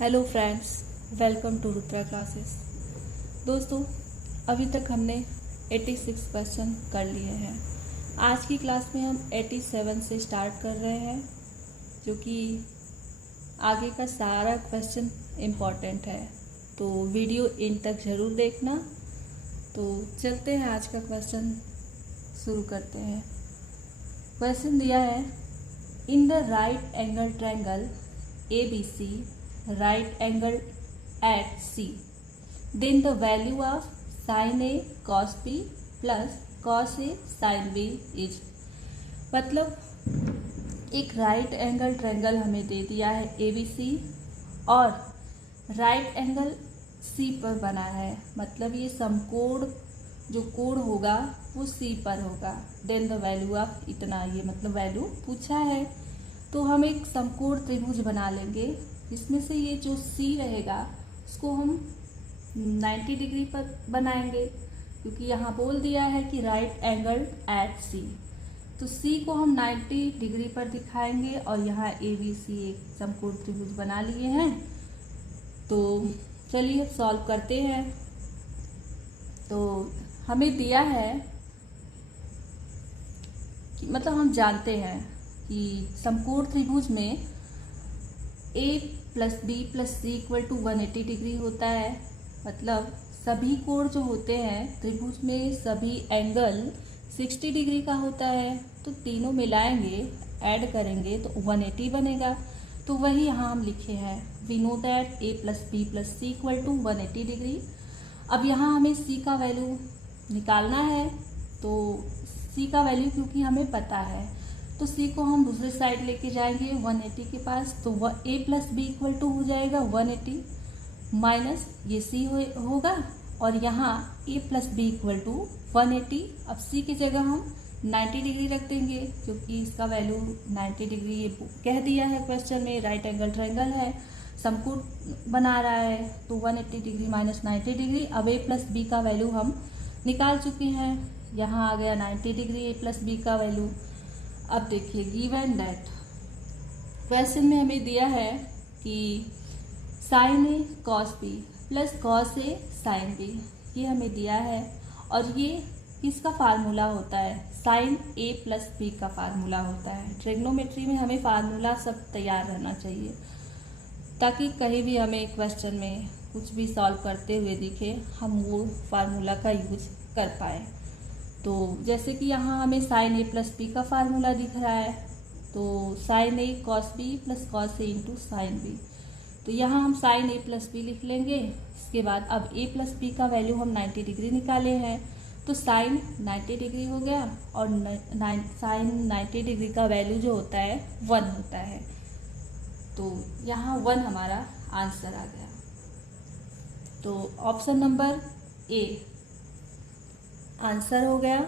Hello friends, welcome to Rudra classes. दोस्तों, अभी तक हमने 86 क्वेश्चन कर लिए हैं। आज की क्लास में हम 87 से स्टार्ट कर रहे हैं, जो कि आगे का सारा क्वेश्चन इम्पॉर्टेंट है, तो वीडियो इन तक ज़रूर देखना। तो चलते हैं, आज का क्वेश्चन शुरू करते हैं। क्वेश्चन दिया है, in the right angle triangle ABC right angle at C, then the value of sin A cos B plus cos A sin B is। मतलब एक राइट एंगल ट्रायंगल हमें दे दिया है ABC और राइट एंगल C पर बना है, मतलब ये समकोण जो कोण होगा वो C पर होगा। देन द वैल्यू ऑफ इतना, ये मतलब वैल्यू पूछा है। तो हम एक समकोण त्रिभुज बना लेंगे, इसमें से ये जो C रहेगा उसको हम 90 डिग्री पर बनाएंगे, क्योंकि यहाँ बोल दिया है कि राइट एंगल एट C। तो C को हम 90 डिग्री पर दिखाएंगे और यहाँ ABC एक समकोण त्रिभुज बना लिए हैं। तो चलिए सॉल्व करते हैं। तो हमें दिया है कि मतलब हम जानते हैं कि समकोण त्रिभुज में A plus B plus C equal to 180 degree होता है। मतलब सभी कोण जो होते हैं त्रिभुज में, सभी एंगल 60 डिग्री का होता है। तो तीनों मिलाएंगे, ऐड करेंगे तो 180 बनेगा। तो वही यहाँ हम लिखे हैं, we know that A plus B plus C equal to 180 degree. अब यहाँ हमें C का वैल्यू निकालना है। तो C का वैल्यू क्योंकि हमें पता है, तो C को हम दूसरे साइड लेके जाएंगे 180 के पास। तो वह A plus B equal to हो जाएगा 180 माइनस ये C होगा, और यहाँ A plus B equal to 180। अब C की जगह हम 90 डिग्री रख देंगे, क्योंकि इसका वैल्यू 90 डिग्री ये कह दिया है क्वेश्चन में। राइट एंगल ट्रायंगल है, समकोण बना रहा है, तो 180 डिग्री माइनस 90 डिग्री। अब A प्लस B का वैल्यू हम निकाल चुके हैं, यहाँ आ गया 90 डिग्री A प्लस B का वैल्यू। अब देखिए, गिवन दैट क्वेश्चन में हमें दिया है कि sign A cos B plus cos A sine B, ये हमें दिया है। और ये किसका फार्मूला होता है? साइन ए प्लस बी का फार्मूला होता है। ट्रिग्नोमेट्री में हमें फार्मूला सब तैयार रहना चाहिए, ताकि कहीं भी हमें क्वेश्चन में कुछ भी सॉल्व करते हुए दिखे, हम वो फार्मूला का यूज कर पाए। तो जैसे कि यहाँ हमें साइन ए प्लस बी का फार्मूला दिख रहा है, तो sign A cos B plus cos A into sine B. तो यहाँ हम साइन ए प्लस बी लिख लेंगे। इसके बाद अब ए प्लस बी का वैल्यू हम 90 डिग्री निकाले हैं, तो साइन 90 डिग्री हो गया, और साइन 90 डिग्री का वैल्यू जो होता है 1 होता है। तो यहाँ 1 हमारा आंसर आ गया। तो ऑप्शन नंबर ए आंसर हो गया।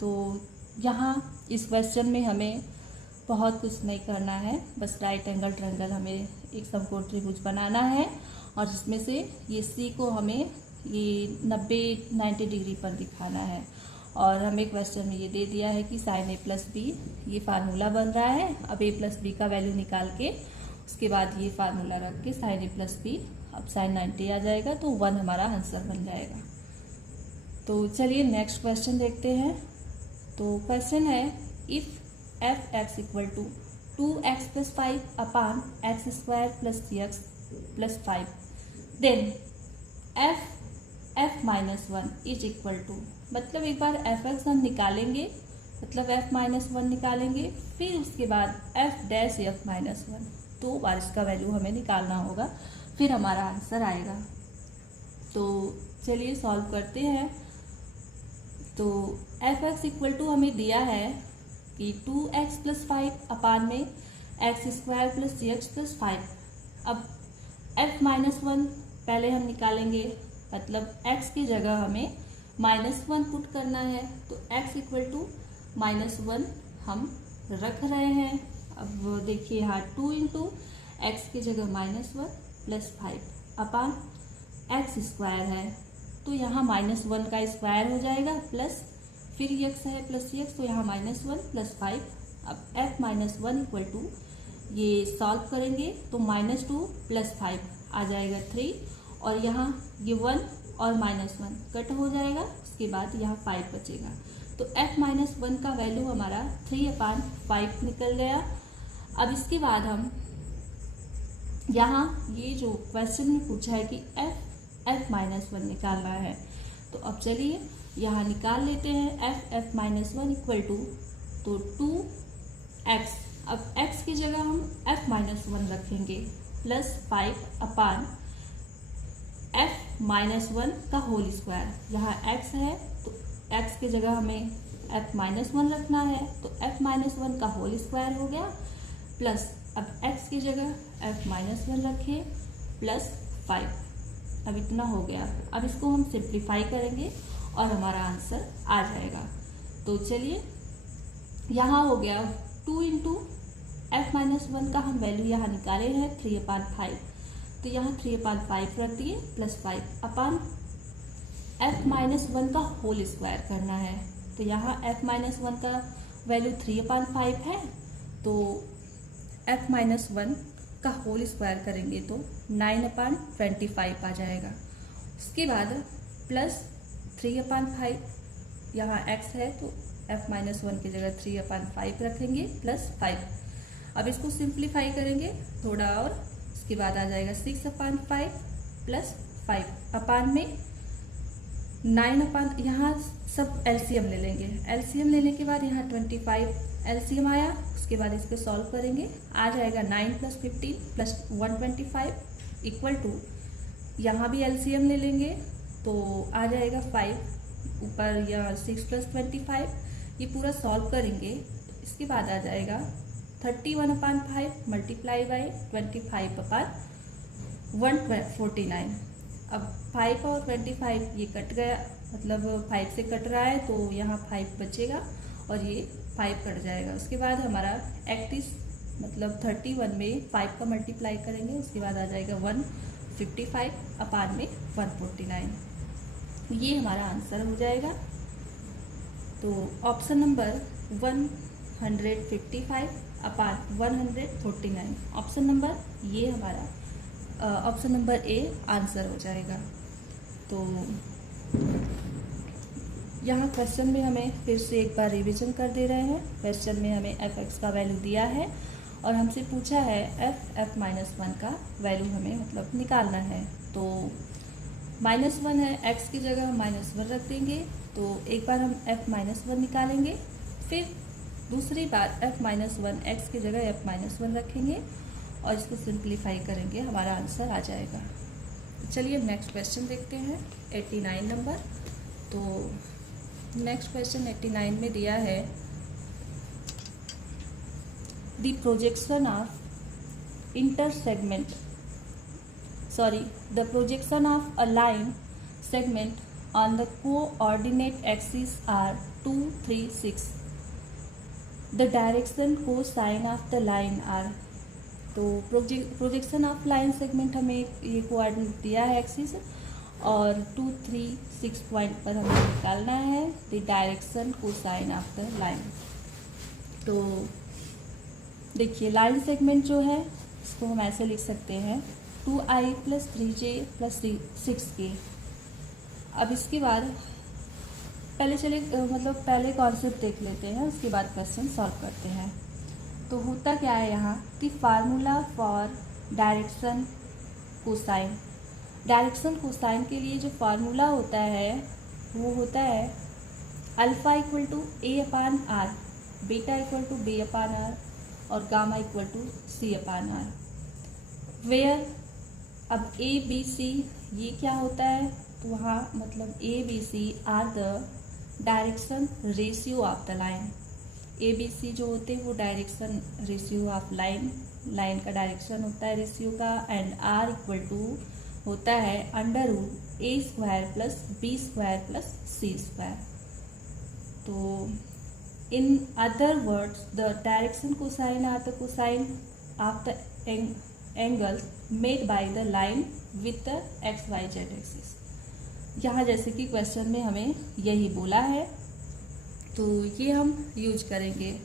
तो यहाँ इस क्वेश्चन में हमें बहुत कुछ नहीं करना है, बस राइट एंगल ट्रायंगल हमें एक समकोण त्रिभुज बनाना है, और जिसमें से ये C को हमें ये 90 डिग्री पर दिखाना है। और हमें क्वेश्चन में ये दे दिया है कि साइन ए प्लस बी ये फार्मूला बन रहा है। अब A प्लस बी का वैल्यू निकाल के उसके बाद ये फार्मूला रख के साइन ए प्लस बी, अब साइन 90 आ जाएगा, तो 1 हमारा आंसर बन जाएगा। तो चलिए नेक्स्ट क्वेश्चन देखते हैं। तो क्वेश्चन है, if F X equal to 2x plus 5 upon X square plus 3x plus 5, then F minus 1 is equal to, मतलब एक बार एफ एक्स हम निकालेंगे, मतलब एफ माइनस 1 निकालेंगे, फिर उसके बाद एफ डैश एफ माइनस 1, 2 बार इसका वैल्यू हमें निकालना होगा, फिर हमारा आंसर आएगा। तो चलिए सॉल्व करते हैं। तो एफ एक्स इक्वल टू हमें दिया है कि 2x प्लस 5 अपान में X square plus 3x plus 5। अब f माइनस 1 पहले हम निकालेंगे, मतलब x की जगह हमें -1 पुट करना है, तो x इक्वल टू -1 हम रख रहे हैं। अब देखिए यहाँ 2 इंटू एक्स की जगह -1 प्लस 5 अपान एक्स स्क्वायर है, तो यहाँ -1 का स्क्वायर हो जाएगा, प्लस फिर x है प्लस x, तो यहाँ -1 प्लस 5। अब f माइनस 1 इक्वल टू ये सॉल्व करेंगे तो -2 + 5 आ जाएगा 3, और यहाँ ये 1 और -1 कट हो जाएगा, उसके बाद यहाँ 5 बचेगा। तो f-1 का वैल्यू हमारा 3/5 निकल गया। अब इसके बाद हम यहाँ ये जो क्वेश्चन में पूछा है कि f-1 निकालना है, तो अब चलिए यहाँ निकाल लेते हैं। f-1 इक्वल टू तो 2x, अब x की जगह हम f-1 रखेंगे प्लस 5 f-1 का होल स्क्वायर। यहाँ x है तो x की जगह हमें f-1 रखना है, तो f-1 का होल स्क्वायर हो गया, प्लस अब x की जगह f-1 रखें प्लस 5। अब इतना हो गया। अब इसको हम सिंप्लीफाई करेंगे और हमारा आंसर आ जाएगा। तो चलिए यहाँ हो गया 2 इंटू f-1 का हम वैल्यू यहाँ निकाले हैं 3/5, तो यहाँ 3/5 रख दिए प्लस 5 अपान f-1 का होल स्क्वायर करना है। तो यहाँ f-1 का वैल्यू 3/5 है, तो f-1 का होल स्क्वायर करेंगे तो 9/25 आ जाएगा। उसके बाद प्लस 3/5, यहाँ x है तो f-1 की जगह 3/5 रखेंगे प्लस 5। अब इसको सिंप्लीफाई करेंगे थोड़ा और, उसके बाद आ जाएगा 6/5 प्लस 5 अपान में 9 यहाँ सब एलसीएम ले लेंगे। एलसीएम लेने के बाद यहाँ 25 एलसीएम आया, उसके बाद इसको सॉल्व करेंगे, आ जाएगा 9 + 15 + 125 इक्वल टू, यहाँ भी एलसीएम ले लेंगे तो आ जाएगा 5, ऊपर या 6 + 25, ये पूरा सॉल्व करेंगे। इसके बाद आ जाएगा 31/5 मल्टीप्लाई बाई 25/149। अब 5 और 25 ये कट गया, मतलब 5 से कट रहा है तो यहाँ 5 बचेगा और ये 5 कट जाएगा। उसके बाद हमारा 31 मतलब 31 में 5 का मल्टीप्लाई करेंगे, उसके बाद आ जाएगा 155 अपान में 149। ये हमारा आंसर हो जाएगा। तो ऑप्शन नंबर 155 अपान 149, ऑप्शन नंबर ये हमारा ऑप्शन नंबर ए आंसर हो जाएगा। तो यहाँ क्वेश्चन में हमें फिर से एक बार रिवीजन कर दे रहे हैं। क्वेश्चन में हमें f(x) का वैल्यू दिया है और हमसे पूछा है f(f-1) का वैल्यू हमें मतलब निकालना है। तो -1 है, x की जगह हम -1 रख देंगे, तो एक बार हम f-1 निकालेंगे, फिर दूसरी बार f-1 x की जगह f-1 रखेंगे और इसको सिंप्लीफाई करेंगे, हमारा आंसर आ जाएगा। चलिए नेक्स्ट क्वेश्चन देखते हैं 89 नंबर। तो नेक्स्ट क्वेश्चन 89 में दिया है the projection of the projection of a line segment on the coordinate axis are 2, 3, 6. The direction cosine of the line are, तो प्रोजेक्शन ऑफ लाइन सेगमेंट हमें ये कोऑर्डिनेट दिया है एक्सिस, और 2, 3, 6 पॉइंट पर हमें निकालना है the direction cosine of the line. तो देखिए लाइन सेगमेंट जो है इसको हम ऐसे लिख सकते हैं 2i + 3j + 6k। अब इसके बाद पहले कॉन्सेप्ट देख लेते हैं, उसके बाद क्वेश्चन सॉल्व करते हैं। तो होता क्या है यहाँ कि formula for direction cosine, direction cosine के लिए जो फार्मूला होता है वो होता है अल्फ़ा = a/r, बीटा = b/r और गामा = c/r। वेयर अब a b c ये क्या होता है, तो वहाँ मतलब a b c are the direction ratio of the line. A B C जो होते हैं वो डायरेक्शन रेशियो ऑफ लाइन का डायरेक्शन होता है रेशियो का, एंड आर = होता है √a² + b² + c²। तो in other words the direction cosine are the cosine of the angle made by the line with the XYZ axis. यहाँ जैसे कि क्वेश्चन में हमें यही बोला है, तो ये हम यूज करेंगे,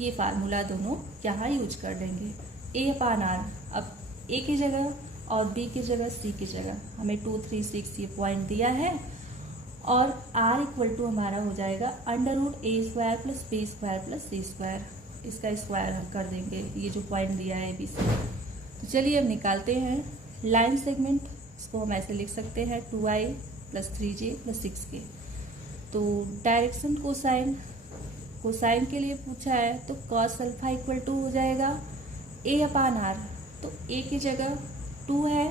ये फार्मूला दोनों यहाँ यूज कर लेंगे। ए अपान आर, अब ए की जगह और बी की जगह सी की जगह हमें 2, 3, 6 ये पॉइंट दिया है, और आर इक्वल टू हमारा हो जाएगा under root A square plus B square plus C square, इसका स्क्वायर हम कर देंगे ये जो पॉइंट दिया है बी सी। तो चलिए अब निकालते हैं लाइन सेगमेंट, इसको हम ऐसे लिख सकते हैं 2i plus 3j plus 6k। तो डायरेक्शन कोसाइन के लिए पूछा है, तो कॉस अल्फा इक्वल टू हो जाएगा ए अपान आर, तो ए की जगह 2 है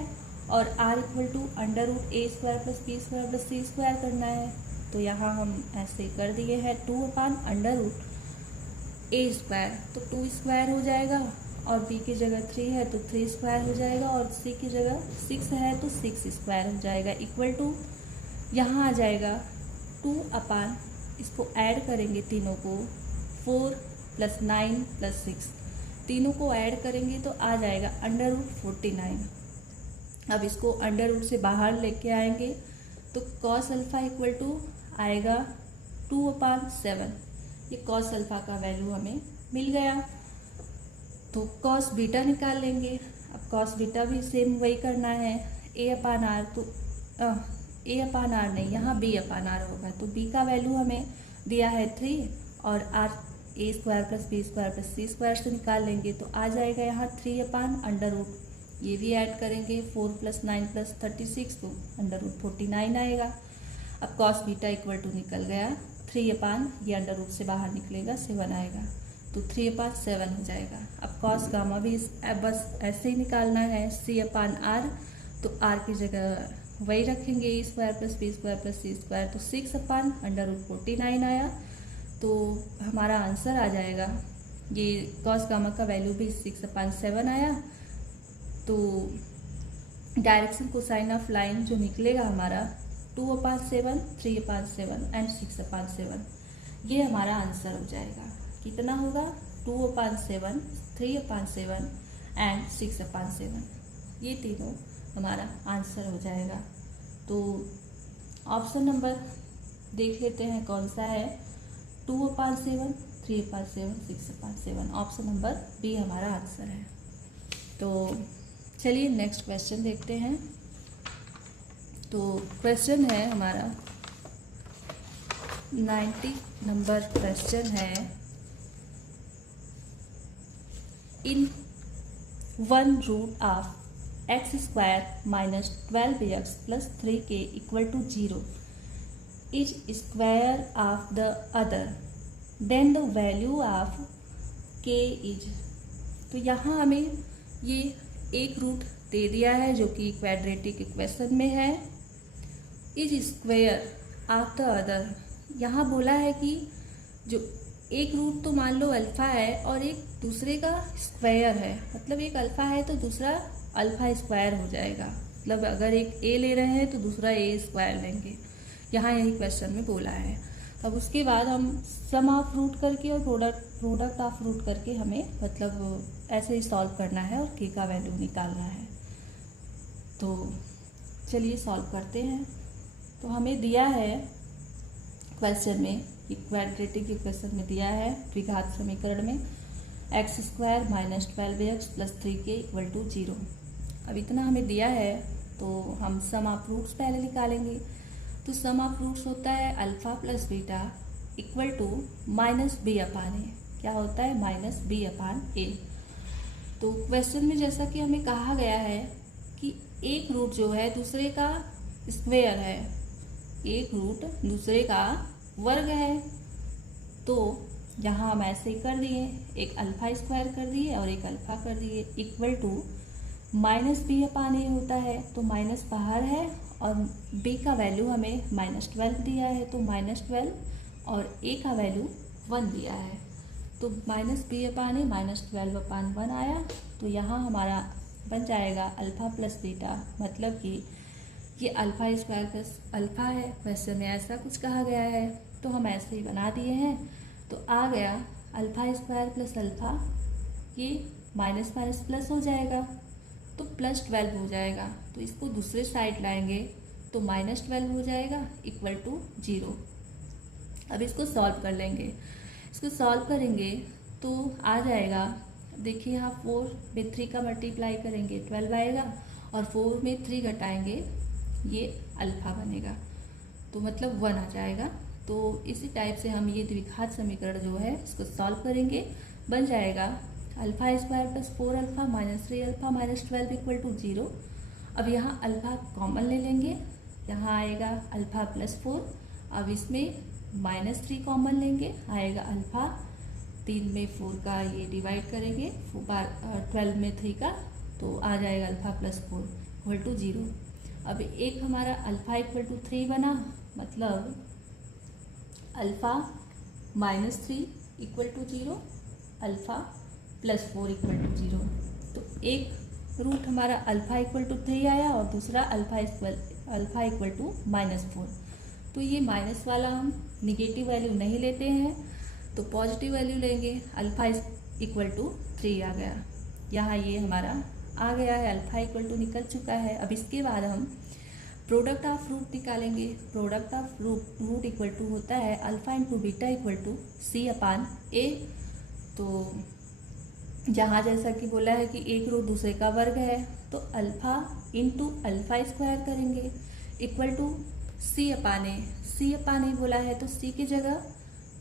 और R equal to under root A square plus B square plus C square करना है। तो यहाँ हम ऐसे कर दिए हैं 2 upon under root A square, तो 2 स्क्वायर हो जाएगा, और बी की जगह 3 है तो 3 स्क्वायर हो जाएगा, और सी की जगह 6 है तो 6 स्क्वायर हो जाएगा, इक्वल टू यहाँ आ जाएगा 2 अपान, इसको ऐड करेंगे तीनों को, 4 प्लस 9 प्लस 6, तीनों को ऐड करेंगे तो आ जाएगा अंडर रूट 49। अब इसको अंडर रूट से बाहर लेके आएंगे तो कॉस अल्फ़ा इक्वल टू आएगा 2 अपान 7, ये कॉस अल्फ़ा का वैल्यू हमें मिल गया। तो कॉस बीटा निकाल लेंगे, अब कॉस बीटा भी सेम वही करना है, ए अपान आर, तो ए अपान आर नहीं, यहाँ बी अपान आर होगा, तो बी का वैल्यू हमें दिया है 3, और R A square plus B square plus C square से निकाल लेंगे तो आ जाएगा यहाँ 3 अपान अंडर रूट, ये भी ऐड करेंगे 4 प्लस 9 प्लस 36, तो अंडर रूट 49 आएगा। अब कॉस बीटा इक्वल टू निकल गया 3 अपान, ये अंडर रूट से बाहर निकलेगा 7 आएगा, तो 3 अपान 7 हो जाएगा। अब कॉस गामा भी बस ऐसे ही निकालना है, सी अपान आर, तो आर की जगह वही रखेंगे A square plus B square plus C square, तो 6 अपान अंडर रूट 49 आया। तो हमारा आंसर आ जाएगा, ये कॉस गामा का वैल्यू भी 6 अपान 7 आया। तो डायरेक्शन कोसाइन ऑफ लाइन जो निकलेगा हमारा 2 अपान 7, 3 अपान 7 एंड 6 अपान 7, ये हमारा आंसर हो जाएगा। कितना होगा? 2 अपान 7, 3 अपान 7 एंड 6 अपान 7, ये तीनों हमारा आंसर हो जाएगा। तो ऑप्शन नंबर देख लेते हैं कौन सा है, 2 अपान 7, 3 अपान 7, 6 अपान 7, ऑप्शन नंबर बी हमारा आंसर है। तो चलिए नेक्स्ट क्वेश्चन देखते हैं। तो क्वेश्चन है हमारा 90 नंबर क्वेश्चन है, in 1 root of X square minus 12x plus 3k equal to 0 is square of the other, then the value of k is. तो यहाँ हमें ये एक रूट दे दिया है जो कि क्वाड्रेटिक इक्वेशन में है, is square of the other. यहाँ बोला है कि जो एक रूट तो मान लो अल्फ़ा है और एक दूसरे का स्क्वायर है, मतलब एक अल्फ़ा है तो दूसरा अल्फ़ा स्क्वायर हो जाएगा, मतलब अगर एक ए ले रहे हैं तो दूसरा ए स्क्वायर लेंगे, यहाँ यही क्वेश्चन में बोला है। अब उसके बाद हम सम ऑफ रूट करके और प्रोडक्ट ऑफ रूट करके हमें मतलब ऐसे ही सॉल्व करना है और के का वैल्यू निकालना है। तो चलिए सॉल्व करते हैं। तो हमें दिया है क्वेश्चन में, क्वाड्रेटिक इक्वेशन में दिया है द्विघात समीकरण में X square minus 12x plus 3k equal to 0। अब इतना हमें दिया है तो हम सम ऑफ रूट्स पहले निकालेंगे। तो सम ऑफ रूट्स होता है alpha plus beta equal to minus B upon A. क्या होता है? Minus B upon A. तो क्वेश्चन में जैसा कि हमें कहा गया है कि एक रूट जो है दूसरे का स्क्वायर है, एक रूट दूसरे का वर्ग है, तो यहाँ हम ऐसे ही कर दिए, एक अल्फ़ा स्क्वायर कर दिए और एक अल्फ़ा कर दिए, equal to minus B upon ए होता है, तो माइनस बाहर है और b का वैल्यू हमें -12 दिया है, तो -12 और a का वैल्यू 1 दिया है, तो माइनस बी अपान ए -12 अपान 1 आया। तो यहाँ हमारा बन जाएगा अल्फ़ा प्लस बीटा, मतलब कि ये अल्फ़ा स्क्वायर प्लस अल्फ़ा है, क्वेश्चन में ऐसा कुछ कहा गया है तो हम ऐसे ही बना दिए हैं। तो आ गया अल्फ़ा स्क्वायर प्लस अल्फ़ा, ये माइनस माइनस प्लस हो जाएगा तो +12 हो जाएगा, तो इसको दूसरे साइड लाएंगे तो -12 हो जाएगा इक्वल टू 0। अब इसको सॉल्व कर लेंगे, इसको सॉल्व करेंगे तो आ जाएगा देखिए यहाँ 4 में 3 का मल्टीप्लाई करेंगे 12 आएगा, और 4 में 3 घटाएंगे ये अल्फा बनेगा, तो मतलब 1 आ जाएगा। तो इसी टाइप से हम ये द्विघात समीकरण जो है इसको सॉल्व करेंगे। बन जाएगा alpha square plus 4 alpha minus 3 alpha minus 12 equal to 0। अब यहाँ अल्फा कॉमन ले लेंगे, यहाँ आएगा अल्फा प्लस 4। अब इसमें माइनस 3 कॉमन लेंगे, आएगा अल्फा। 3 में 4 का ये डिवाइड करेंगे 12 में 3 का, तो आ जाएगा अल्फा प्लस 4 इक्वल टू 0। अब एक हमारा अल्फा इक्वल टू 3 बना, मतलब alpha minus 3 equal to 0, alpha plus 4 equal to 0। तो एक रूट हमारा अल्फा इक्वल टू 3 आया और दूसरा अल्फा इक्वल टू माइनस 4। तो ये माइनस वाला हम निगेटिव वैल्यू नहीं लेते हैं, तो पॉजिटिव वैल्यू लेंगे। अल्फा इक्वल टू 3 आ गया, यहाँ ये हमारा आ गया है, अल्फा इक्वल टू निकल चुका है। अब इसके बाद हम प्रोडक्ट ऑफ रूट निकालेंगे। Product of root equal to होता है alpha into beta equal to C upon A. तो जहाँ जैसा कि बोला है कि एक रूट दूसरे का वर्ग है, तो अल्फा इंटू अल्फा स्क्वायर करेंगे equal to C upon A. C upon ए बोला है तो सी की जगह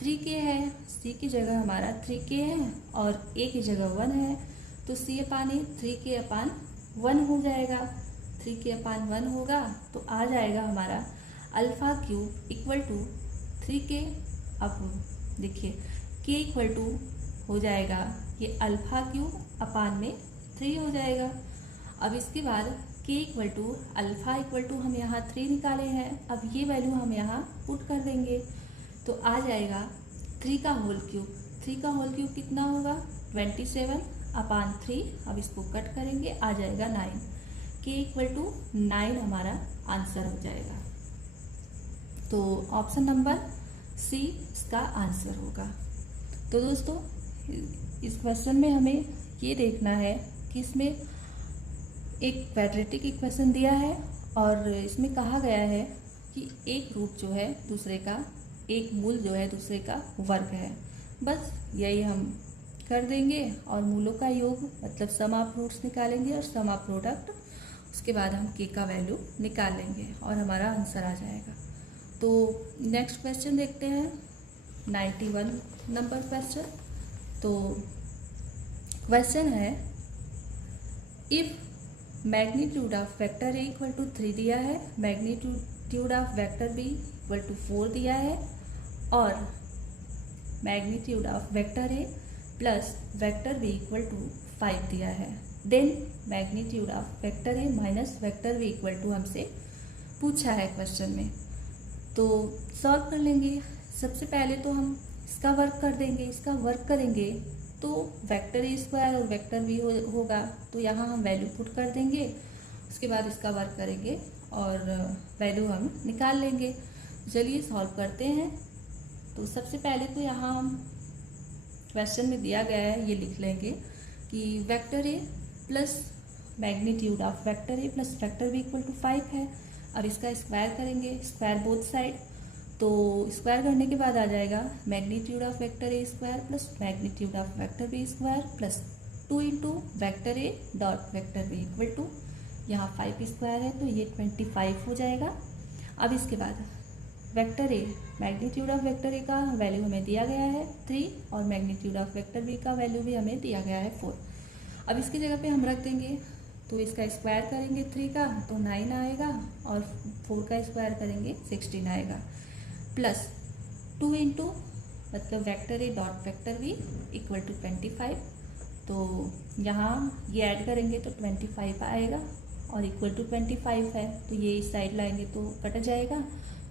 3k है, सी की जगह हमारा 3k है और ए की जगह 1 है, तो सी अपान ए 3k अपान 1 हो जाएगा। 3k अपान 1 होगा तो आ जाएगा हमारा alpha cube equal to 3k। अब देखिए k इक्वल टू हो जाएगा ये अल्फा क्यूब अपान में 3 हो जाएगा। अब इसके बाद k equal to alpha equal to हम यहाँ 3 निकाले हैं, अब ये वैल्यू हम यहाँ पुट कर देंगे, तो आ जाएगा 3 का होल क्यूब। 3 का होल क्यूब कितना होगा 27 अपान 3। अब इसको कट करेंगे, आ जाएगा 9। k इक्वल टू 9 हमारा आंसर हो जाएगा। तो ऑप्शन नंबर सी इसका आंसर होगा। तो दोस्तों इस क्वेश्चन में हमें ये देखना है कि इसमें एक क्वाड्रेटिक इक्वेशन दिया है और इसमें कहा गया है कि एक रूट जो है दूसरे का, एक मूल जो है दूसरे का वर्ग है। बस यही हम कर देंगे और मूलों का योग मतलब सम ऑफ रूट्स निकालेंगे और सम ऑफ प्रोडक्ट, उसके बाद हम k का वैल्यू निकाल लेंगे और हमारा आंसर आ जाएगा। तो नेक्स्ट क्वेश्चन देखते हैं 91 नंबर क्वेश्चन। तो क्वेश्चन है if magnitude of vector A equal to 3 दिया है, magnitude of vector B equal to 4 दिया है और magnitude of vector A plus vector B equal to 5 दिया है, then magnitude of vector A minus vector B equal to हमसे पूछा है क्वेश्चन में। तो सॉल्व कर लेंगे। सबसे पहले तो हम इसका वर्क कर देंगे, इसका वर्क करेंगे तो वेक्टर ए स्क्वायर और वेक्टर बी होगा, तो यहाँ हम वैल्यू पुट कर देंगे, उसके बाद इसका वर्क करेंगे और वैल्यू हम निकाल लेंगे। चलिए सॉल्व करते हैं। तो सबसे पहले तो यहाँ हम क्वेश्चन में दिया गया है ये लिख लेंगे कि vector A plus magnitude of vector A plus vector B equal to 5 है। अब इसका स्क्वायर करेंगे, स्क्वायर बोथ साइड, तो स्क्वायर करने के बाद आ जाएगा magnitude of vector A square plus magnitude of vector B square plus 2 into vector A dot vector B equal to, यहाँ 5 स्क्वायर है तो ये 25 हो जाएगा। अब इसके बाद vector A, magnitude of vector ए का वैल्यू हमें दिया गया है 3 और मैग्नीट्यूड ऑफ वेक्टर बी का वैल्यू भी हमें दिया गया है 4। अब इसकी जगह पे हम रख देंगे, तो इसका स्क्वायर करेंगे 3 का तो 9 आएगा और 4 का स्क्वायर करेंगे 16 आएगा, प्लस 2 इंटू मतलब vector A dot vector B equal to 25। तो यहाँ ये ऐड करेंगे तो 25 आएगा और इक्वल टू 25 है, तो ये इस साइड लाएंगे तो कट जाएगा,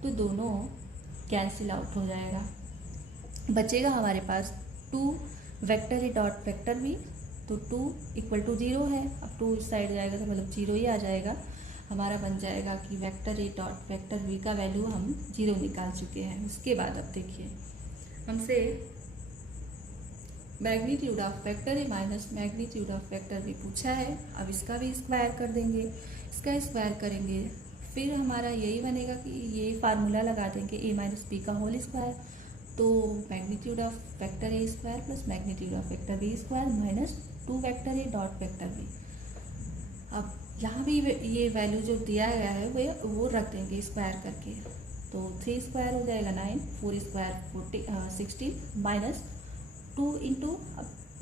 तो दोनों कैंसिल आउट हो जाएगा। बचेगा हमारे पास 2 vector A dot vector B, तो 2 इक्वल टू 0 है। अब 2 इस साइड जाएगा तो मतलब 0 ही आ जाएगा। हमारा बन जाएगा कि vector A dot vector B का वैल्यू हम 0 निकाल चुके हैं। उसके बाद अब देखिए हमसे magnitude of vector A minus magnitude of vector B पूछा है। अब इसका भी स्क्वायर कर देंगे, इसका स्क्वायर करेंगे, फिर हमारा यही बनेगा कि ये फार्मूला लगा देंगे ए माइनस बी का होल स्क्वायर, तो magnitude of vector A square plus magnitude of vector B square minus two vector A dot vector B. अब यहाँ भी ये वैल्यू जो दिया गया है वो रख देंगे स्क्वायर करके, तो 3 स्क्वायर हो जाएगा 9, 4 square 16 minus 2 into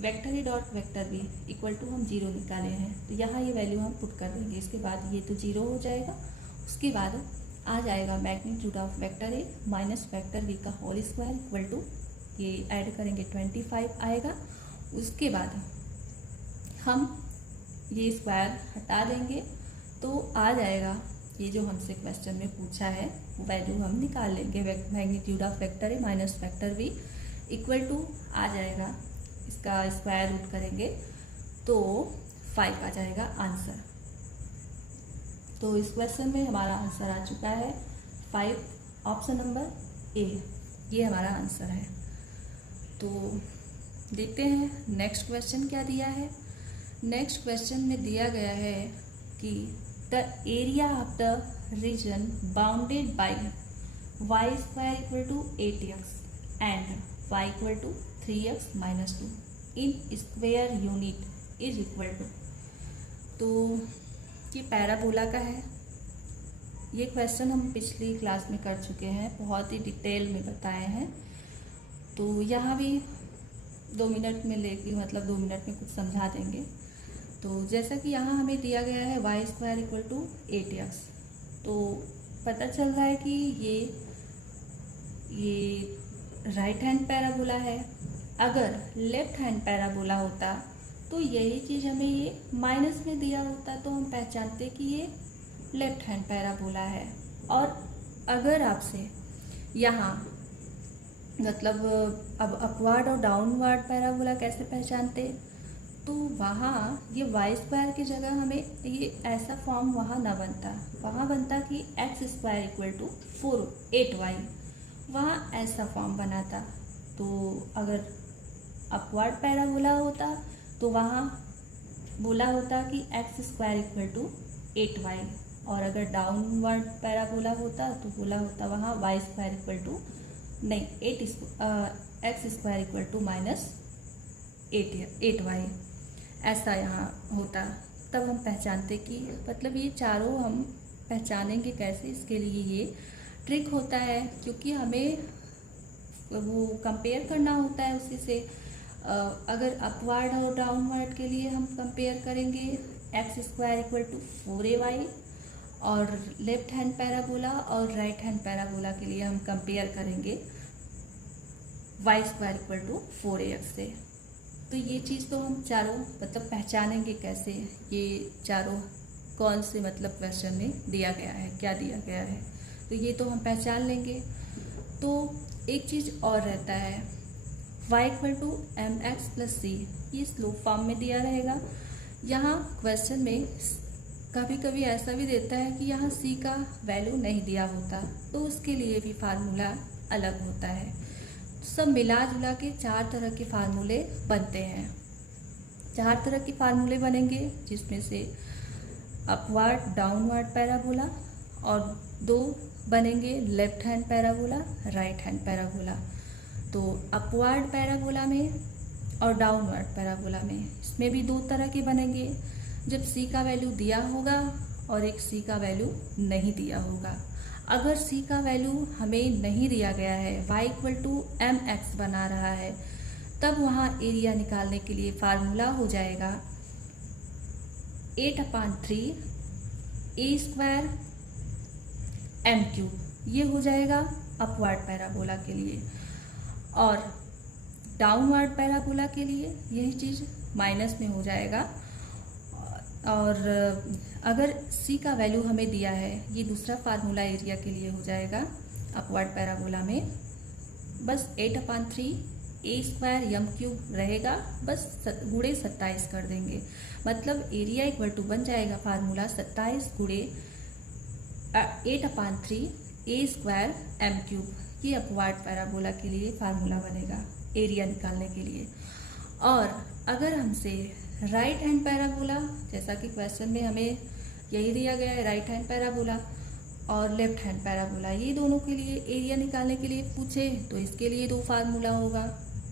vector A dot vector B equal to हम 0 निकाले हैं, तो यहाँ ये वैल्यू हम पुट कर देंगे। इसके बाद ये तो 0 हो जाएगा, उसके बाद आ जाएगा magnitude of vector A minus vector B का होल स्क्वायर इक्वल टू, ये ऐड करेंगे 25 आएगा। उसके बाद हम ये स्क्वायर हटा देंगे तो आ जाएगा ये जो हमसे क्वेश्चन में पूछा है वो वैल्यू हम निकाल लेंगे। Magnitude of vector A minus vector B equal to आ जाएगा, इसका स्क्वायर रूट करेंगे तो 5 आ जाएगा आंसर। तो इस क्वेश्चन में हमारा आंसर आ चुका है 5, ऑप्शन नंबर ए, ये हमारा आंसर है। तो देखते हैं नेक्स्ट क्वेश्चन क्या दिया है। नेक्स्ट क्वेश्चन में दिया गया है कि the area of the region bounded by Y square equal to 8x and Y equal to 3x minus 2 in square unit is equal to. तो ये पैराबोला का है। ये क्वेश्चन हम पिछली क्लास में कर चुके हैं, बहुत ही डिटेल में बताए हैं, तो यहाँ भी 2 मिनट में लेके मतलब 2 मिनट में कुछ समझा देंगे। तो जैसा कि यहाँ हमें दिया गया है Y square equal to 8x, तो पता चल रहा है कि ये राइट हैंड पैराबोला है। अगर लेफ्ट हैंड पैराबोला होता तो यही चीज़ हमें ये माइनस में दिया होता, तो हम पहचानते कि ये लेफ्ट हैंड पैराबोला है। और अगर आपसे यहाँ मतलब अब अपवर्ड और डाउनवर्ड पैराबोला कैसे पहचानते, तो वहाँ ये वाई स्क्वायर की जगह हमें ये ऐसा फॉर्म वहाँ ना बनता, वहाँ बनता कि x square equal to 8y, वहाँ ऐसा फॉर्म बना था। तो अगर अपवर्ड पैराबोला होता तो वहाँ बोला होता कि x square equal to 8y, और अगर डाउनवर्ड पैराबोला होता तो बोला होता वहाँ वाई स्क्वायर इक्वल टू नहीं X square equal to minus 8y, ऐसा यहाँ होता। तब हम पहचानते कि मतलब ये चारों हम पहचानेंगे कैसे, इसके लिए ये ट्रिक होता है, क्योंकि हमें वो कंपेयर करना होता है उसी से। अगर अपवर्ड और डाउनवर्ड के लिए हम कंपेयर करेंगे x square equal to 4ay, और लेफ्ट हैंड पैराबोला और राइट हैंड पैराबोला के लिए हम कंपेयर करेंगे Y square equal to 4ax से। तो ये चीज़ तो हम चारों मतलब पहचानेंगे कैसे, ये चारों कौन से मतलब क्वेश्चन में दिया गया है, क्या दिया गया है, तो ये तो हम पहचान लेंगे। तो एक चीज़ और रहता है y equal to mx plus C, ये स्लोप फॉर्म में दिया रहेगा। यहाँ क्वेश्चन में कभी कभी ऐसा भी देता है कि यहाँ c का वैल्यू नहीं दिया होता, तो उसके लिए भी फार्मूला अलग होता है। सब मिला जुला के 4 तरह के फार्मूले बनते हैं। 4 तरह के फार्मूले बनेंगे, जिसमें से अपवर्ड डाउनवर्ड पैराबोला, और 2 बनेंगे left hand parabola right hand parabola. तो अपवर्ड पैराबोला में और डाउनवर्ड पैराबोला में इसमें भी 2 तरह के बनेंगे, जब c का वैल्यू दिया होगा और एक c का वैल्यू नहीं दिया होगा। अगर c का वैल्यू हमें नहीं दिया गया है, y इक्वल टू mx बना रहा है, तब वहाँ एरिया निकालने के लिए फार्मूला हो जाएगा 8/3 a स्क्वायर m क्यूब, ये हो जाएगा अपवर्ड पैराबोला के लिए। और डाउनवर्ड पैराबोला के लिए यही चीज़ माइनस में हो जाएगा। और अगर c का वैल्यू हमें दिया है, ये दूसरा फार्मूला एरिया के लिए हो जाएगा अपवर्ड पैराबोला में, बस 8/3 a स्क्वायर m क्यूब रहेगा, बस गुणे 27 कर देंगे, मतलब एरिया इक्वल टू बन जाएगा फार्मूला 27 गुणे 8/3 a स्क्वायर m क्यूब। ये अपवर्ड पैराबोला के लिए फार्मूला बनेगा एरिया निकालने के लिए। और अगर हमसे राइट हैंड पैराबोला, जैसा कि क्वेश्चन में हमें यही दिया गया है राइट हैंड पैराबोला और लेफ्ट हैंड पैराबोला, ये दोनों के लिए एरिया निकालने के लिए पूछे, तो इसके लिए 2 फार्मूला होगा।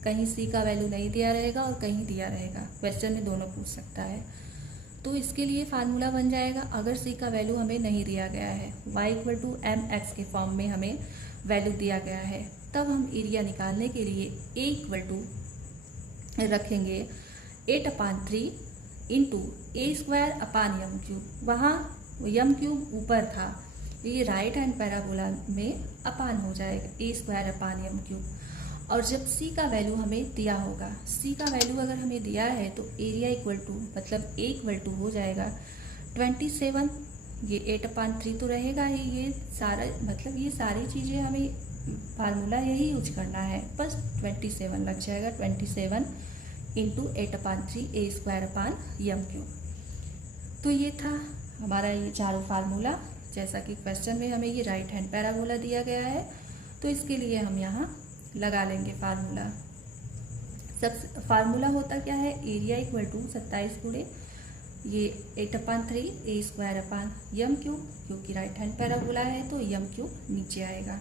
कहीं सी का वैल्यू नहीं दिया रहेगा और कहीं दिया रहेगा, क्वेश्चन में दोनों पूछ सकता है। तो इसके लिए फार्मूला बन जाएगा, अगर सी का वैल्यू हमें नहीं दिया गया है, y equal to M X के फॉर्म में हमें वैल्यू दिया गया है, तब हम एरिया निकालने के लिए a इक्वल टू रखेंगे 8/3 इंटू ए स्क्वायर अपान यम क्यूब। वहाँ यम क्यूब ऊपर था, ये राइट हैंड पैराबोला में अपान हो जाएगा ए स्क्वायर अपान यम क्यूब। और जब सी का वैल्यू हमें दिया होगा, सी का वैल्यू अगर हमें दिया है तो एरिया इक्वल टू मतलब ए इक्वल टू हो जाएगा 27, ये 8/3 तो रहेगा ही, ये सारा मतलब ये सारी चीज़ें हमें फार्मूला यही यूज करना है, बस 27 लग जाएगा, 27 इंटू 8/3 ए स्क्वायर अपान यम क्यूब। तो ये था हमारा ये चारों फार्मूला, जैसा कि क्वेश्चन में हमें ये राइट हैंड पैराबोला दिया गया है, तो इसके लिए हम यहाँ लगा लेंगे फार्मूला। सब फार्मूला होता क्या है, एरिया इक्वल टू 27 गुणे ये 8/3 ए स्क्वायर अपान यम क्यूब, क्योंकि राइट हैंड पैराबोला है तो यम क्यूब नीचे आएगा।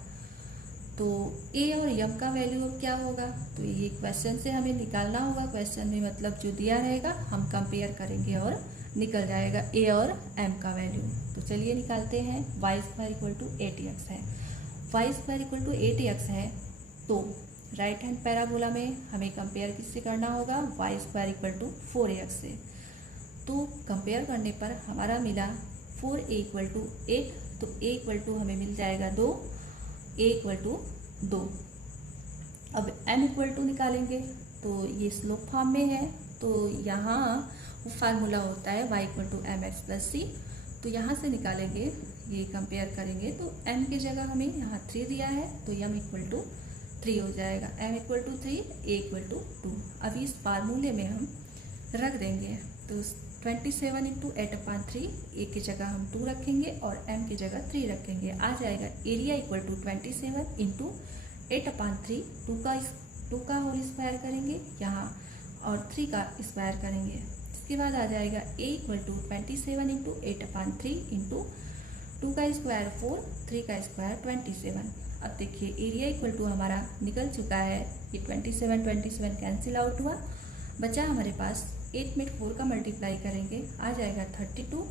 तो ए और यम का वैल्यू अब क्या होगा, तो ये क्वेश्चन से हमें निकालना होगा, क्वेश्चन में मतलब जो दिया रहेगा हम कंपेयर करेंगे और निकल जाएगा ए और एम का वैल्यू। तो चलिए निकालते हैं। Y square equal to 8x है, Y square equal to 8x है, तो राइट हैंड पैराबोला में हमें कंपेयर किससे करना होगा, Y square equal to 4ax से। तो कंपेयर करने पर हमारा मिला 4a इक्वल टू 8, तो a इक्वल टू हमें मिल जाएगा 2, a इक्वल टू 2। अब m इक्वल टू निकालेंगे, तो ये स्लोप फॉर्म में है, तो यहाँ वो फार्मूला होता है y equal to M X plus C. तो यहाँ से निकालेंगे, ये कंपेयर करेंगे, तो m की जगह हमें यहाँ 3 दिया है, तो m इक्वल टू 3 हो जाएगा, m equal to 3, a equal to 2। अब इस फार्मूले में हम रख देंगे, तो 27 इंटू 8/3, a की जगह हम 2 रखेंगे और m की जगह 3 रखेंगे, आ जाएगा एरिया इक्वल टू 27 इंटू 8/3, 2 का होल स्क्वायर करेंगे यहाँ और 3 का स्क्वायर करेंगे। इसके बाद आ जाएगा a equal to 27 into 8/3 into 2 का स्क्वायर 4, 3 का स्क्वायर 27। अब देखिए एरिया इक्वल टू हमारा निकल चुका है, ये 27 कैंसिल आउट हुआ, बचा हमारे पास 8 में 4 का मल्टीप्लाई करेंगे, आ जाएगा 32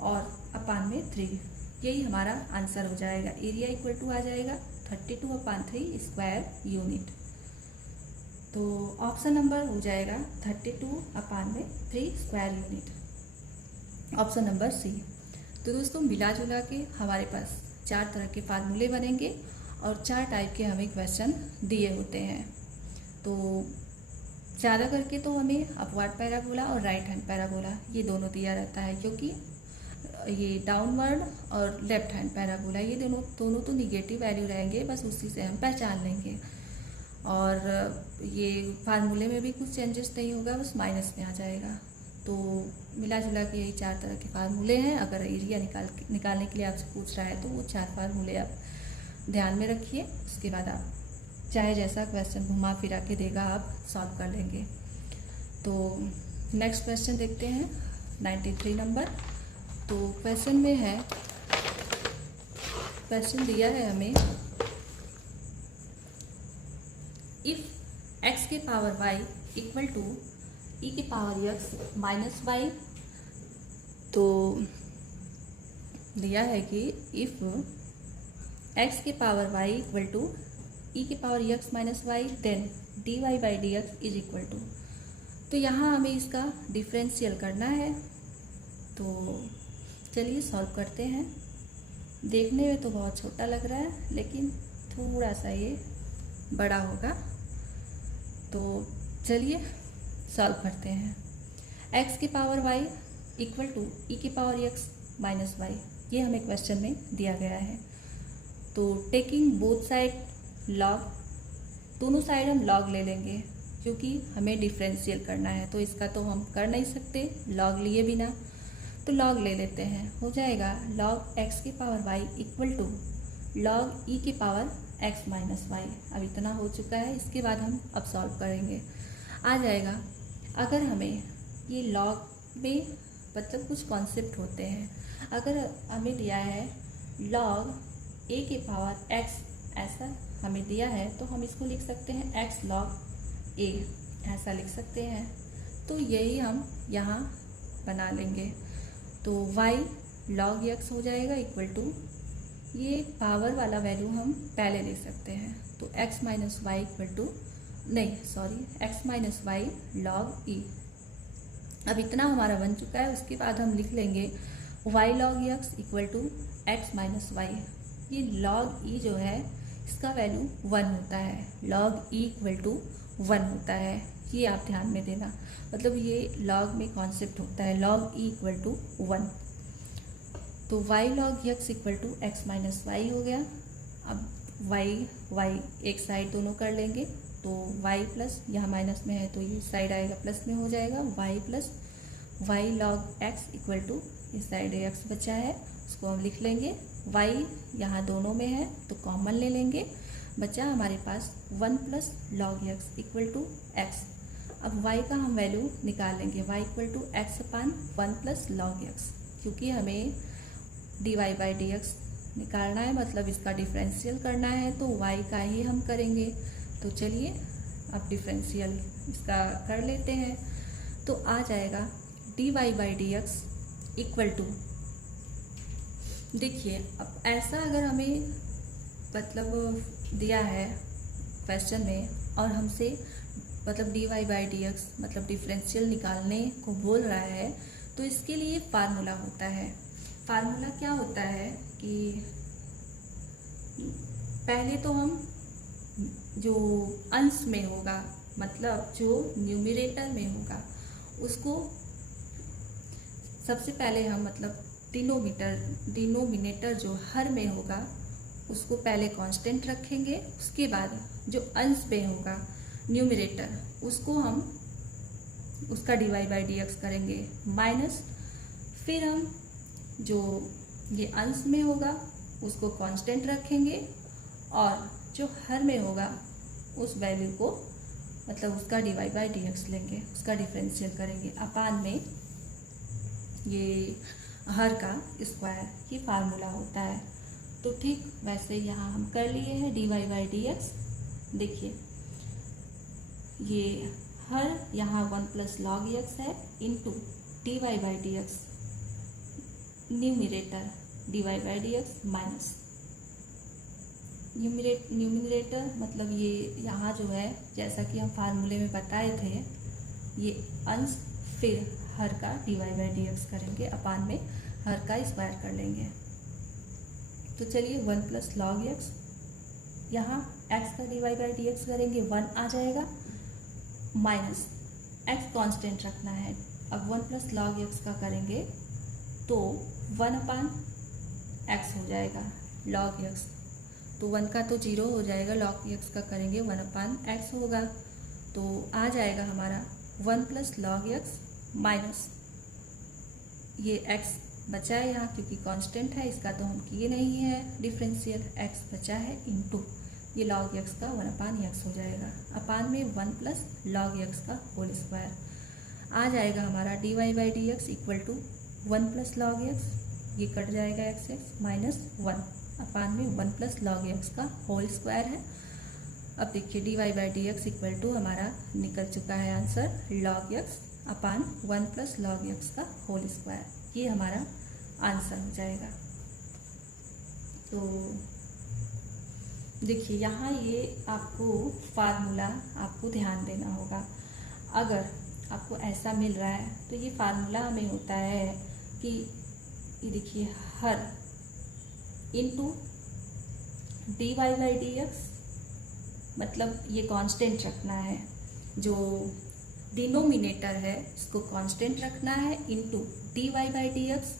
और अपान में 3, यही हमारा आंसर हो जाएगा। एरिया इक्वल टू आ जाएगा 32/3 स्क्वायर यूनिट। तो ऑप्शन नंबर हो जाएगा 32/3 square unit, option number C. तो दोस्तों मिला जुला के हमारे पास 4 तरह के फार्मूले बनेंगे और 4 टाइप के हमें क्वेश्चन दिए होते हैं। तो ज़्यादा करके तो हमें अपवर्ड पैराबोला और राइट हैंड पैराबोला ये दोनों दिया रहता है, क्योंकि ये डाउनवर्ड और लेफ्ट हैंड पैराबोला ये दोनों तो निगेटिव वैल्यू रहेंगे, बस उसी से हम पहचान लेंगे। और ये फार्मूले में भी कुछ चेंजेस नहीं होगा, बस माइनस में आ जाएगा। तो मिला जुला के यही 4 तरह के फार्मूले हैं। अगर एरिया निकालने के लिए आपसे पूछ रहा है तो वो 4 फार्मूले आप ध्यान में रखिए, उसके बाद आप चाहे जैसा क्वेश्चन घुमा फिरा के देगा आप सॉल्व कर लेंगे। तो नेक्स्ट क्वेश्चन देखते हैं 93 नंबर। तो क्वेश्चन में है, क्वेश्चन दिया है हमें, इफ x के power y equal to e के पावर x माइनस वाई। तो दिया है कि इफ x के power y equal to e के power x minus Y then dy by D X is equal to. तो यहाँ हमें इसका डिफरेंशियल करना है, तो चलिए सॉल्व करते हैं। देखने में तो बहुत छोटा लग रहा है, लेकिन थोड़ा सा ये बड़ा होगा, तो चलिए सॉल्व करते हैं। x की power y equal to e की पावर x माइनस वाई, ये हमें क्वेश्चन में दिया गया है। तो टेकिंग बोथ साइड लॉग, दोनों साइड हम लॉग ले लेंगे, क्योंकि हमें डिफरेंशियल करना है, तो इसका तो हम कर नहीं सकते लॉग लिए बिना, तो लॉग ले लेते हैं। हो जाएगा लॉग x की power y equal to log e की पावर x माइनस वाई। अब इतना हो चुका है, इसके बाद हम अब सॉल्व करेंगे। आ जाएगा, अगर हमें ये लॉग में मतलब कुछ कॉन्सेप्ट होते हैं, अगर हमें दिया है लॉग a के पावर x, ऐसा हमें दिया है, तो हम इसको लिख सकते हैं x लॉग ए, ऐसा लिख सकते हैं। तो यही हम यहाँ बना लेंगे। तो y log x हो जाएगा इक्वल टू, ये पावर वाला वैल्यू हम पहले ले सकते हैं, तो x minus Y equal to, नहीं sorry, x minus Y log e। अब इतना हमारा बन चुका है। उसके बाद हम लिख लेंगे y log x equal to x minus Y. ये log e जो है इसका वैल्यू 1 होता है, log e इक्वल टू 1 होता है, ये आप ध्यान में देना। मतलब ये log में कॉन्सेप्ट होता है, log e इक्वल टू 1। तो y log x equal to x minus Y हो गया। अब y एक साइड दोनों कर लेंगे, तो y प्लस, यहाँ माइनस में है तो ये साइड आएगा प्लस में हो जाएगा, y plus y log x equal to, इस साइड x बचा है उसको हम लिख लेंगे, y यहाँ दोनों में है तो कॉमन ले लेंगे, बचा हमारे पास 1 plus log x equal to x। अब y का हम वैल्यू निकाल लेंगे, y equal to x upon 1 plus log x, क्योंकि हमें dy बाई डी एक्स निकालना है, मतलब इसका डिफरेंशियल करना है, तो y का ही हम करेंगे। तो चलिए अब डिफरेंशियल इसका कर लेते हैं। तो आ जाएगा dy by D X equal to, देखिए अब ऐसा अगर हमें मतलब दिया है क्वेश्चन में और हमसे मतलब dy बाई डी एक्स मतलब डिफरेंशियल निकालने को बोल रहा है, तो इसके लिए फार्मूला होता है। फार्मूला क्या होता है कि पहले तो हम जो अंश में होगा, मतलब जो न्यूमरेटर में होगा, उसको सबसे पहले हम मतलब डिनोमिनेटर जो हर में होगा उसको पहले कांस्टेंट रखेंगे। उसके बाद जो अंश में होगा न्यूमरेटर, उसको हम उसका dy बाई डी एक्स करेंगे माइनस, फिर हम जो ये अंश में होगा उसको कांस्टेंट रखेंगे और जो हर में होगा उस वैल्यू को मतलब उसका dy बाई डी एक्स लेंगे, उसका डिफरेंशियल करेंगे अपान में ये हर का स्क्वायर, ये फार्मूला होता है। तो ठीक वैसे यहाँ हम कर लिए हैं dy बाई डी एक्स। देखिए ये हर यहाँ 1 प्लस log x है into dy by D x, numerator dy by D x minus numerator, मतलब ये यहाँ जो है जैसा कि हम फार्मूले में बताए थे, ये अंश फिर हर का dy बाई डी एक्स करेंगे अपान में हर का स्क्वायर कर लेंगे। तो चलिए 1 प्लस log x, यहाँ x का dy बाई डी एक्स करेंगे 1 आ जाएगा, माइनस x कांस्टेंट रखना है। अब 1 प्लस log x का करेंगे तो 1 अपान x हो जाएगा log x, तो 1 का तो 0 हो जाएगा, log x का करेंगे 1 अपान x होगा, तो आ जाएगा हमारा 1 प्लस log x माइनस ये x बचा है यहाँ क्योंकि कांस्टेंट है, इसका तो हम किए नहीं है डिफरेंशियल, x बचा है इंटू ये log x का 1 अपान x हो जाएगा, अपान में 1 प्लस log x का होल स्क्वायर। आ जाएगा हमारा dy by D X equal to 1 plus log x, ये कट जाएगा x माइनस 1 अपान में 1 प्लस log x का होल स्क्वायर है। अब देखिए dy by D X equal to हमारा निकल चुका है answer log x upon 1 plus log x का होल स्क्वायर, ये हमारा आंसर हो जाएगा। तो देखिए यहाँ ये आपको फार्मूला आपको ध्यान देना होगा। अगर आपको ऐसा मिल रहा है तो ये फार्मूला हमें होता है कि ये देखिए हर into dy by D X, मतलब ये कांस्टेंट रखना है, जो डिनोमिनेटर है इसको कांस्टेंट रखना है, into dy by D x,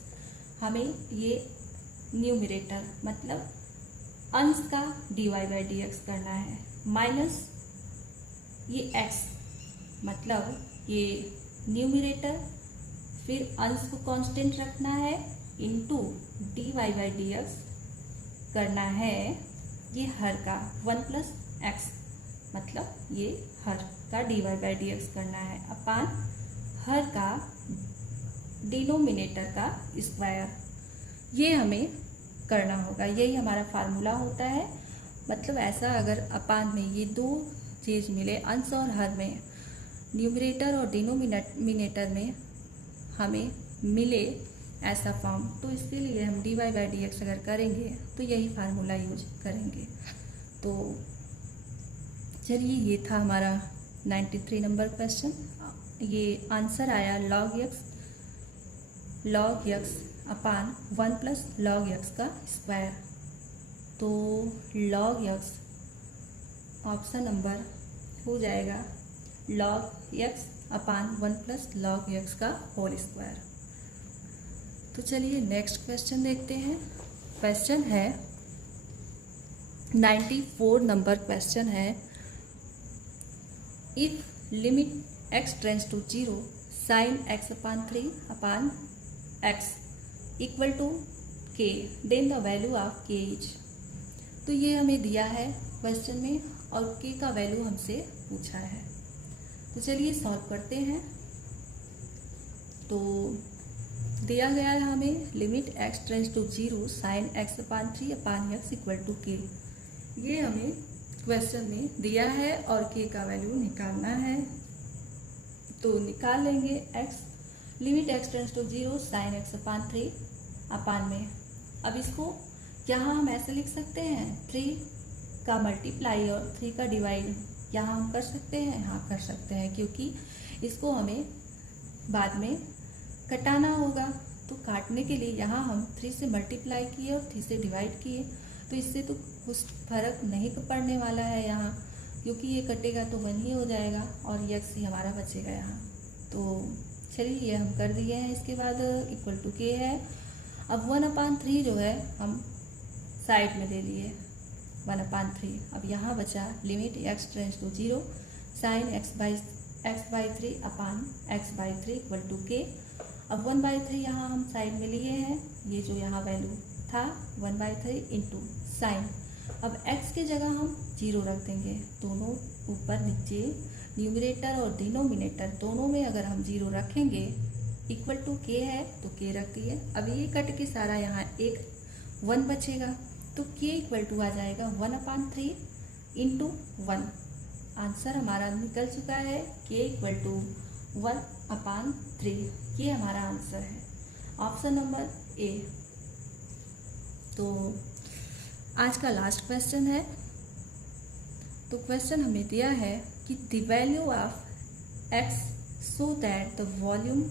हमें ये न्यूमरेटर मतलब अंश का dy बाई डी एक्स करना है, माइनस ये x मतलब ये न्यूमरेटर, फिर अंश को कांस्टेंट रखना है into dy by D x करना है ये हर का 1 प्लस x, मतलब ये हर का dy बाई डी एक्स करना है अपान हर का डिनोमिनेटर का स्क्वायर, ये हमें करना होगा, यही हमारा फार्मूला होता है। मतलब ऐसा अगर अपान में ये दो चीज़ मिले अंश और हर में, न्यूमरेटर और डिनोमिनेटर में हमें मिले ऐसा फॉर्म, तो इसके लिए हम dy/dx अगर करेंगे तो यही फार्मूला यूज करेंगे। तो चलिए, ये था हमारा 93 नंबर क्वेश्चन। ये आंसर आया log x upon 1 plus log x का स्क्वायर। तो log x ऑप्शन नंबर हो जाएगा log x upon 1 plus log x का होल स्क्वायर। तो चलिए नेक्स्ट क्वेश्चन देखते हैं। क्वेश्चन है 94 नंबर क्वेश्चन है, if limit x tends to 0 sine x upon 3 upon x equal to k then the value of k is. तो ये हमें दिया है क्वेश्चन में और k का वैल्यू हमसे पूछा है। तो चलिए सॉल्व करते हैं। तो दिया गया है हमें limit x tends to 0 sine x upon 3 upon x equal to k। ये हमें क्वेश्चन में दिया है और k का वैल्यू निकालना है। तो निकाल लेंगे x, limit x tends to 0 sine x upon 3 upon में। अब इसको यहाँ हम ऐसे लिख सकते हैं, 3 का मल्टीप्लाई और 3 का डिवाइड यहाँ हम कर सकते हैं। हाँ, कर सकते हैं, क्योंकि इसको हमें बाद में कटाना होगा। तो काटने के लिए यहाँ हम 3 से मल्टीप्लाई किए और 3 से डिवाइड किए, तो इससे तो कुछ फर्क नहीं पड़ने वाला है यहाँ, क्योंकि ये कटेगा तो 1 ही हो जाएगा और x ही हमारा बचेगा यहाँ। तो चलिए, ये हम कर दिए हैं। इसके बाद इक्वल टू k है। अब 1/3 जो है हम साइड में ले लिए, 1/3। अब यहाँ बचा limit x tends to 0 sine x/3 upon x/3 equal to k। अब 1/3 यहाँ हम साइड में लिए हैं, ये जो यहाँ वैल्यू था 1/3 इंटू साइन। अब x की जगह हम 0 रख देंगे। दोनों ऊपर नीचे, न्यूमरेटर और डिनोमिनेटर दोनों में अगर हम 0 रखेंगे, इक्वल टू k है तो k रख दिए। अब ये कट के सारा यहाँ एक 1 बचेगा, तो k इक्वल टू आ जाएगा 1/3 इंटू 1। आंसर हमारा निकल चुका है, k इक्वल टू 1/3। ये हमारा आंसर है, ऑप्शन नंबर ए। तो आज का लास्ट क्वेश्चन है। तो क्वेश्चन हमें दिया है कि the value of x so that the volume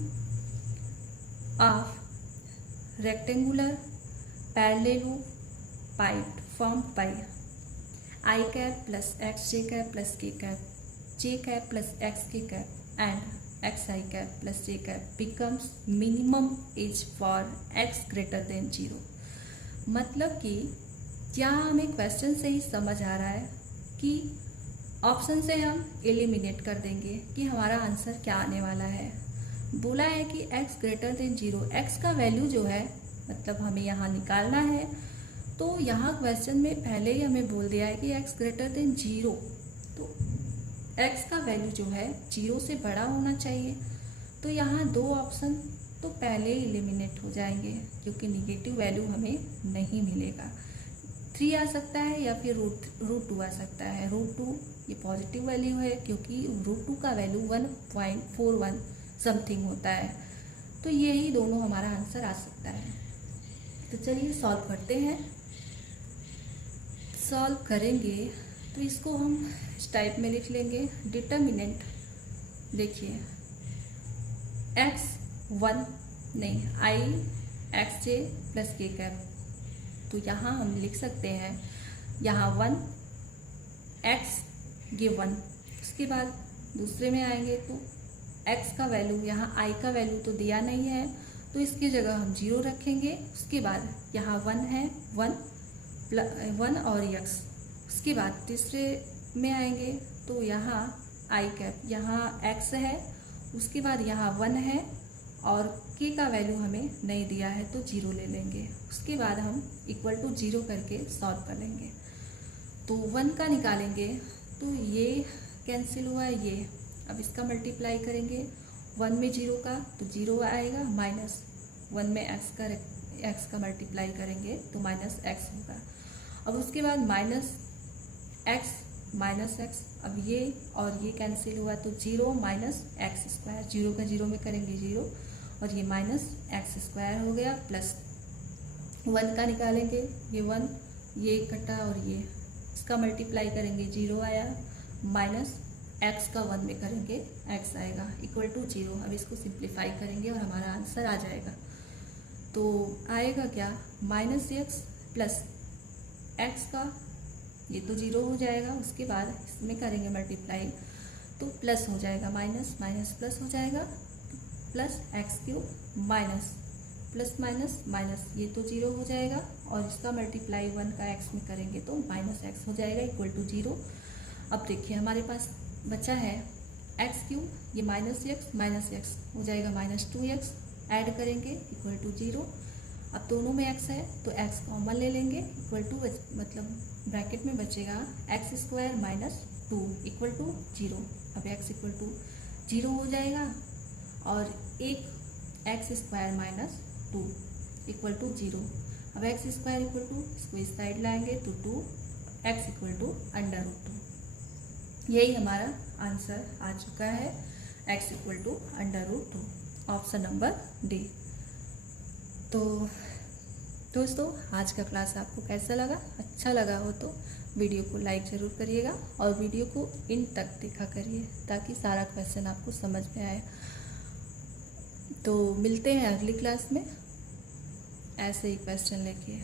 of rectangular parallelopiped formed by i cap plus x j cap plus k cap j cap plus x k cap and xi cap plus j cap becomes minimum as for x greater than 0। मतलब कि यहाँ हमें question से ही समझ आ रहा है कि option से हम एलिमिनेट कर देंगे कि हमारा आंसर क्या आने वाला है। बोला है कि x ग्रेटर देन 0, x का वैल्यू जो है मतलब हमें यहाँ निकालना है। तो यहाँ क्वेश्चन में पहले ही हमें बोल दिया है कि x ग्रेटर देन 0, तो x का वैल्यू जो है 0 से बड़ा होना चाहिए। तो यहाँ दो ऑप्शन तो पहले ही एलिमिनेट हो जाएंगे, क्योंकि निगेटिव वैल्यू हमें नहीं मिलेगा। 3 आ सकता है या फिर रूट 2 आ सकता है। रूट 2 ये पॉजिटिव वैल्यू है, क्योंकि रूट 2 का वैल्यू 1.41 समथिंग होता है। तो यही दोनों हमारा आंसर आ सकता है। तो चलिए सॉल्व करते हैं। सॉल्व करेंगे तो इसको हम इस टाइप में लिख लेंगे। डिटर्मिनेंट देखिए i x j plus k cap, तो यहाँ हम लिख सकते हैं यहाँ 1 x ये 1। उसके बाद दूसरे में आएंगे तो x का वैल्यू, यहाँ i का वैल्यू तो दिया नहीं है, तो इसकी जगह हम 0 रखेंगे। उसके बाद यहाँ 1 है, 1 और x। उसके बाद तीसरे में आएंगे तो यहाँ i कैप, यहाँ x है, उसके बाद यहाँ 1 है और k का वैल्यू हमें नहीं दिया है तो 0 ले लेंगे। उसके बाद हम इक्वल टू 0 करके सॉल्व कर लेंगे। तो 1 का निकालेंगे तो ये कैंसिल हुआ ये। अब इसका मल्टीप्लाई करेंगे 1 में 0 का तो 0 आएगा, माइनस 1 में x का मल्टीप्लाई करेंगे तो माइनस x होगा। अब उसके बाद माइनस x माइनस एक्स, अब ये और ये कैंसिल हुआ तो 0 माइनस एक्स स्क्वायर, 0 का 0 में करेंगे 0 और ये माइनस एक्स स्क्वायर हो गया, प्लस 1 का निकालेंगे, ये 1 ये कटा और ये इसका मल्टीप्लाई करेंगे 0 आया, माइनस एक्स का 1 में करेंगे एक्स आएगा इक्वल टू 0। अब इसको सिंप्लीफाई करेंगे और हमारा आंसर आ जाएगा। तो आएगा क्या, माइनस एक्स प्लस एक्स का ये तो 0 हो जाएगा, उसके बाद इसमें करेंगे मल्टीप्लाई तो प्लस हो जाएगा, माइनस माइनस प्लस हो जाएगा, plus x cube minus plus minus minus ये तो 0 हो जाएगा और इसका मल्टीप्लाई 1 का एक्स में करेंगे तो माइनस एक्स हो जाएगा इक्वल टू 0। अब देखिए हमारे पास बचा है एक्स क्यूब, ये माइनस एक्स हो जाएगा माइनस 2x, ऐड करेंगे इक्वल टू 0। अब दोनों में x है तो x कॉमन ले लेंगे इक्वल टू मतलब ब्रैकेट में बचेगा X square minus 2 equal to 0। अब x इक्वल टू 0 हो जाएगा और एक X square minus 2 equal to 0। अब एक्स स्क्वायर इक्वल टू इसको इस साइड लाएंगे तो 2x equal to under root 2। यही हमारा आंसर आ चुका है, x equal to under root 2, option number D. तो दोस्तों आज का क्लास आपको कैसा लगा, अच्छा लगा हो तो वीडियो को लाइक ज़रूर करिएगा और वीडियो को इन तक देखा करिए ताकि सारा क्वेश्चन आपको समझ में आए। तो मिलते हैं अगली क्लास में ऐसे ही क्वेश्चन लेके।